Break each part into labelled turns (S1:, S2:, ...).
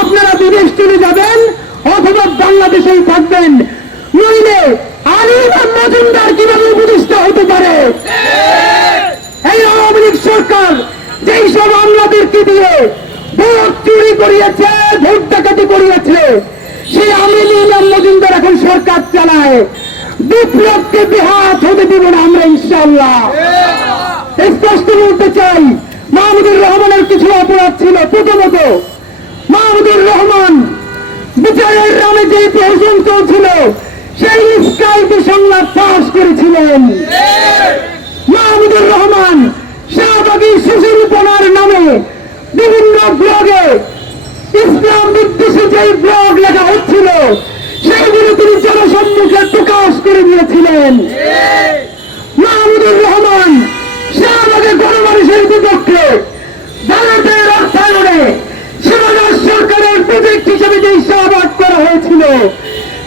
S1: আপনারা বিদেশ চলে যাবেন অথবা বাংলাদেশেই থাকবেন। নইলে আলিম মজুমদার কীভাবে উপদেষ্টা হতে পারে? এই আওয়ামী লীগ সরকার যেই সব আমলাদেরকে দিয়ে ভোট চুরি করিয়েছে, ভোট ডাকাতি করিয়েছে, সেই আমিন ইমাম মজুমদার এখন সরকার চালায়। বিপ্লবকে বেহাত হতে দিব না আমরা ইনশাল্লাহ স্পষ্ট বলতে চাই, মাহমুদুর রহমানের কিছু অপরাধ ছিল প্রথমত। মাহমুদুর রহমান বিচারের নামে যে প্রহসন চলছিল সেই স্কাইপে সংলাপ পাশ করেছিলেন। মাহমুদুর রহমান শাহবাগী সুশীলপনার নামে বিভিন্ন ব্লগে ইসলাম বিদ্বেষী যে ব্লগ লেখা হচ্ছিল, সেইগুলো তিনি জনসম্মুখে প্রকাশ করে দিয়েছিলেন। মাহমুদুর রহমান শাহবাগে গণমানুষের বিপক্ষে ভারতের অর্থায়নে প্রজেক্ট হিসেবে যে শাহবাগ করা হয়েছিল,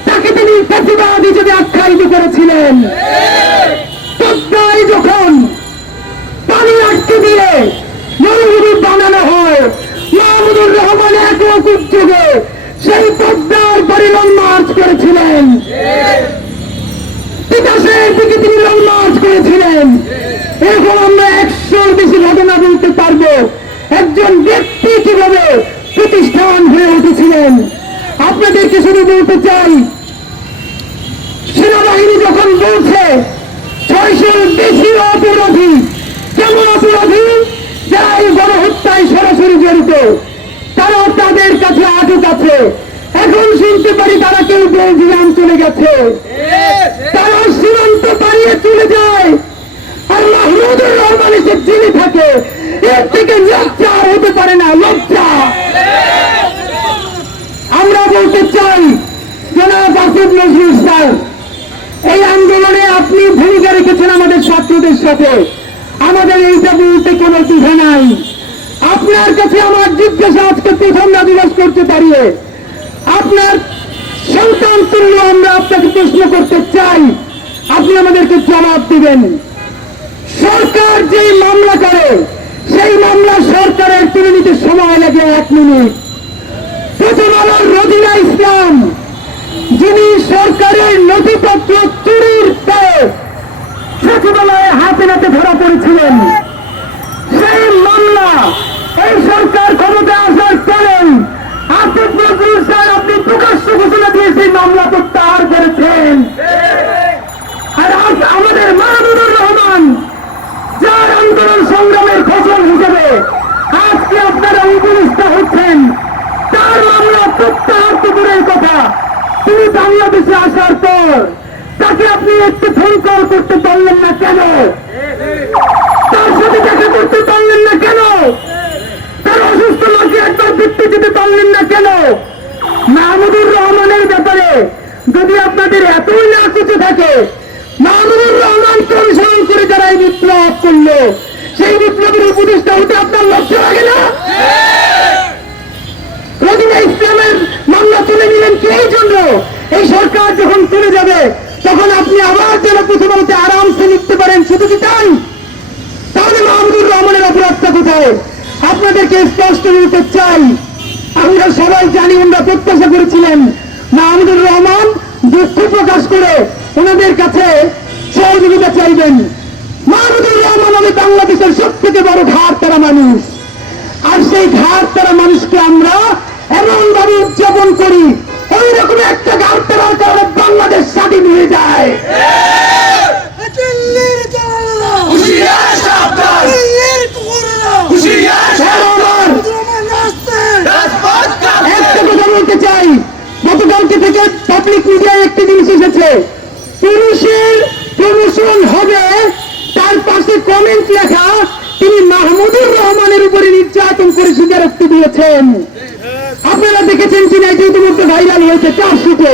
S1: তাকে তিনি প্রতিবাদ হিসেবে আখ্যায়িত করেছিলেন। যখন পানি আটকে দিয়ে মরুভূমি বানানো হয়, মাহমুদুর রহমান একক উদ্যোগে সেই পদ্মার পরে লং মার্চ করেছিলেন। বিকাশের দিকে তিনি লং মার্চ করেছিলেন। এরকম আমরা একশোর বেশি ঘটনা বলতে পারব। একজন ব্যক্তি কীভাবে প্রতিষ্ঠান হয়ে উঠেছিলেন। আপনাদেরকে শুধু বলতে চাই, সেনাবাহিনী যখন বলছে ছয়শোর বেশি অপরাধী কেমন অপরাধী যারা এই গণহত্যায় সরাসরি জড়িত তারা তাদের কাছে আটক আছে। এখন শুনতে পারি তারা কেউ বেলজিয়াম চলে গেছে। তারা সীমান্ত পালিয়ে চলে যায়। আর মাহমুদুর রহমান এসে জেনে থাকে। এর থেকে লজ্জা আর হতে পারে না, লজ্জা আমরা বলতে চাই জনাব আসিফ নজরুল স্যার এই আন্দোলনে আপনি ভূমিকা রেখেছেন আমাদের ছাত্রদের সাথে। আমাদের এইটা বলতে কোনো দ্বিধা নাই। আপনার কাছে আমার জিজ্ঞাসা আজকে প্রথম দিবস করতে পারিয়ে আপনার সন্তান তুল্য আমরা আপনাকে প্রশ্ন করতে চাই। আপনি আমাদেরকে জবাব দিবেন। সরকার যে মামলা করে, সেই মামলা সরকারের তুলে নিতে সময় লাগে এক মিনিট। প্রথম আলোর রদিনা ইসলাম, যিনি সরকারের নথিপত্র সচিবালয়ে ধরা পড়েছিলেন। সেই মামলা এই সরকার ক্ষমতা আসার পরেই আসিফ নজরুল স্যার আপনি প্রকাশ্য ঘোষণা দিয়ে সেই মামলা প্রত্যাহার করেছেন। আর আজ আমাদের মাহমুদুর রহমান যার আন্দোলন সংগ্রামের ফসল হিসেবে আজকে আপনারা উপদেষ্টা হচ্ছেন, তার মামলা প্রত্যাহার তো দূরের কথা। তিনি বাংলাদেশে আসার পর তাকে আপনি একটু ফোন কল করতে পারলেন না কেন? তার সাথে দেখা করতে পারলেন না কেন? তার অসুস্থ মাকে একবার দেখতে যেতে পারলেন না কেন? মাহমুদুর রহমানের ব্যাপারে যদি আপনাদের এতই না কিছু থাকে, মাহমুদুর রহমান অনুসরণ করে যারা এই বিপ্লব করল, সেই বিপ্লবের উপদেষ্টা হতে আপনার লক্ষ্য লাগে না? অপরাধটা আপনাদেরকে স্পষ্ট বলতে চাই। আমরা সবাই জানি ওনারা প্রত্যাশা করেছিলেন মাহমুদুর রহমান দুঃখ প্রকাশ করে ওনাদের কাছে সহযোগিতা চাইবেন। মাহমুদুর রহমান হবে বাংলাদেশের সব থেকে বড় ঘাট তারা মানুষ। আর সেই ঘাট তারা মানুষকে আমরা এমন ভাবে উদযাপন করি ওই রকম একটা ঘাট তারার কারণে বাংলাদেশ স্বাধীন হয়ে যায়। এসেছে পুরুষের প্রমোশন হবে। তার পাশে কমেন্ট লেখা, তিনি মাহমুদুর রহমানের উপরে নির্যাতন করে স্বীকারোক্তি দিয়েছেন। আপনারা দেখেছেন কিনা, এটি ইতিমধ্যে ভাইরাল হয়েছে চার্জশিটে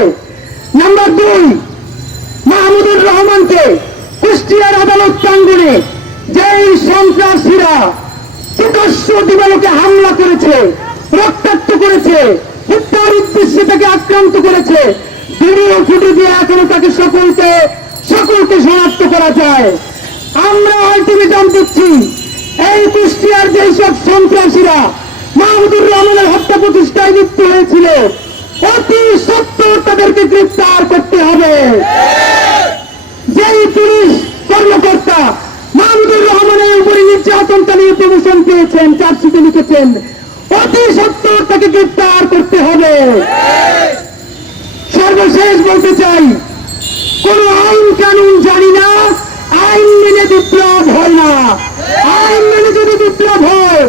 S1: নাম্বার দুই, মাহমুদুর রহমানকে কুষ্টিয়ার আদালত প্রাঙ্গনে যেই সন্ত্রাসীরা প্রকাশ্য দিবালোকে হামলা করেছে, রক্তাক্ত করেছে, হত্যার উদ্দেশ্যে তাকে আক্রান্ত করেছে। ভিডিও ফুটে দিয়ে এখনও তাকে সকলকে সকলকে শনাক্ত করা যায়। আমরা আলটিমেটাম দিচ্ছি, এই কুষ্টিয়ার যেই সব সন্ত্রাসীরা মাহমুদুর রহমানের হত্যা প্রতিষ্ঠায় লিপ্ত হয়েছিল, অতি সত্তর তাদেরকে গ্রেফতার করতে হবে। যেই পুলিশ কর্মকর্তা মাহমুদুর রহমানের উপরে নির্যাতন চালিয়ে প্রমোশন পেয়েছেন, চার্জশিটে লিখেছেন, অতি সত্তর তাকে গ্রেফতার করতে হবে। বলতে চাই, কোন আইন কানুন জানি না, আইন মেনে বিপ্লব হয় না। আইন মেনে যদি বিপ্লব হয়